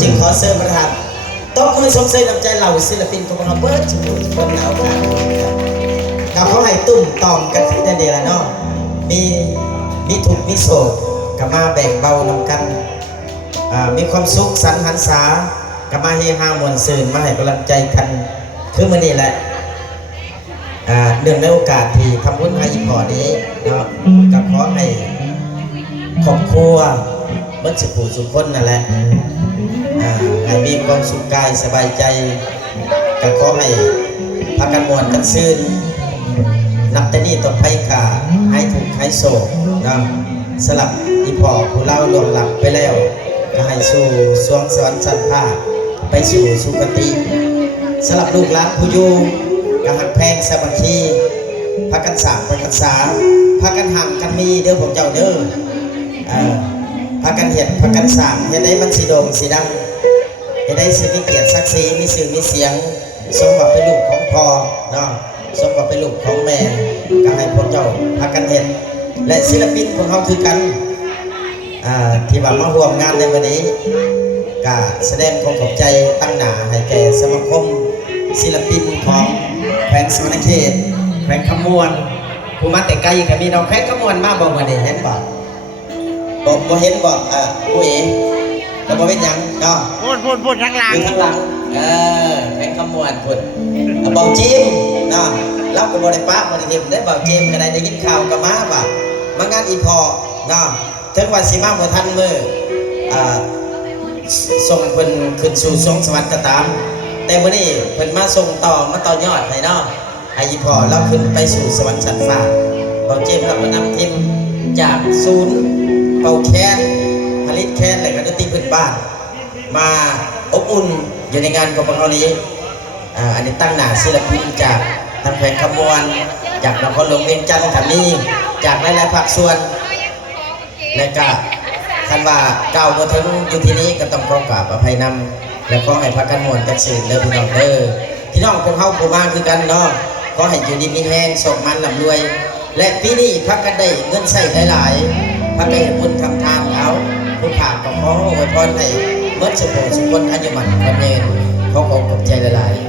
จึงขอเสริมประธานตบมือสมเสยน้ำใจเหล่าศิลปินของเราเบิร์ดชุมนุมคนหนาวกันกับเขาให้ตุ้มตอมกันที่เดียวเนาะมีทุกมีโศกกับมาแบ่งเบานำกันมีความสุขสันหันษากับมาเฮฮามวลซื่นมาให้กำลังใจกันคือมื่อนี้แหละเนื่องในโอกาสที่ทำบุญให้อีพอนี้เนาะกับขอให้ครอบครัวเบิร์ดสุขสุขคนนั่นแหละให้มีความสุขกายสบายใจก็ขอให้พากันมวนกันซื่นนับแต่นี้ต่อไปกาให้ถูกให้โศกนะสลับอีพอผู้เล่าล่วงหลับไปแล้วก็ให้สู่สวงสวรรค์ชั้นฟ้าไปสู่สุคติสลับลูกหลานผู้อยู่ก็หักแพงสามัคคีพากันสามพากันสาพากันห่างกันมีเด้อผมเจ้าเด้อพากันเห็ดพากันสามเห็ดได้มันสีโด่งสีดังเห็ดได้สิมีเกียรติศักดิ์ศรีมีสื่อมีเสียงสมบัติเป็นลูกของพ่อเนาะสมบัติเป็นลูกของแม่ก็ให้พวกเจ้าพากันเห็ดและศิลปินของเขาคือกันที่ว่ามาร่วมงานในวันนี้ก็แสดงความขอบใจตั้งหน้าให้แก่สมาคมศิลปินของแขวงสวรรณเขตแขวงขมวนผู้มาแต่ไกลก็มีน้องแขวงขมวนมาบอกวันนี้เห็นบ่บ่เห็นบ่ผู้เองก็บ่เป็นหยังเนาะพูดข้างหลังอยู่ข้างหลังแขวงขมวนพุ่นเบาจิ้มเนาะเราก็บ่ได้ปะบ่ได้ทิมได้เบาจิ้มก็ได้ยินข่าวก็มาว่ามางานอีพอเนาะถึงว่าสิมาบ่ทันมื้อส่งเพิ่นขึ้นสู่สวงสวรรค์ก็ตามแต่มื้อนี้เพิ่นมาส่งต่อมาต่อยอดให้เนาะให้อีพอเราขึ้นไปสู่สวรรค์ชั้นฟ้าเบาจิ้มเราก็นำทีมจากศูนย์เป่าแคนผลิตแคนและก็ดนตรีพื้นบ้านมาอบอุ่นอยู่ในงานของพวกเรานี้อันนี้ตั้งหน้าศิลปินจากทางแขวงขมวนจากนครหลวงเวียงจันทร์ก็มีจากหลายๆภาคส่วนและก็คันว่าก้าวมาถึงอยู่ที่นี้ก็ต้องขอกราบอภัยนำและขอให้พากันม่วนกันสื่อเด้อพี่น้องเด้อพี่น้องพวกเขาผู้มาคือกันเนาะขอให้อยู่ดีมีแห้งโชคมันร่ำรวยและปีนี้พักกันได้เงินใส่หลายๆพักกันให้บุญทำทานเอาผู้ผ่านก็ขออวยพรให้เมื่อสุขสุขคนอายุมันคนเย็นขอขอบใจหลายๆ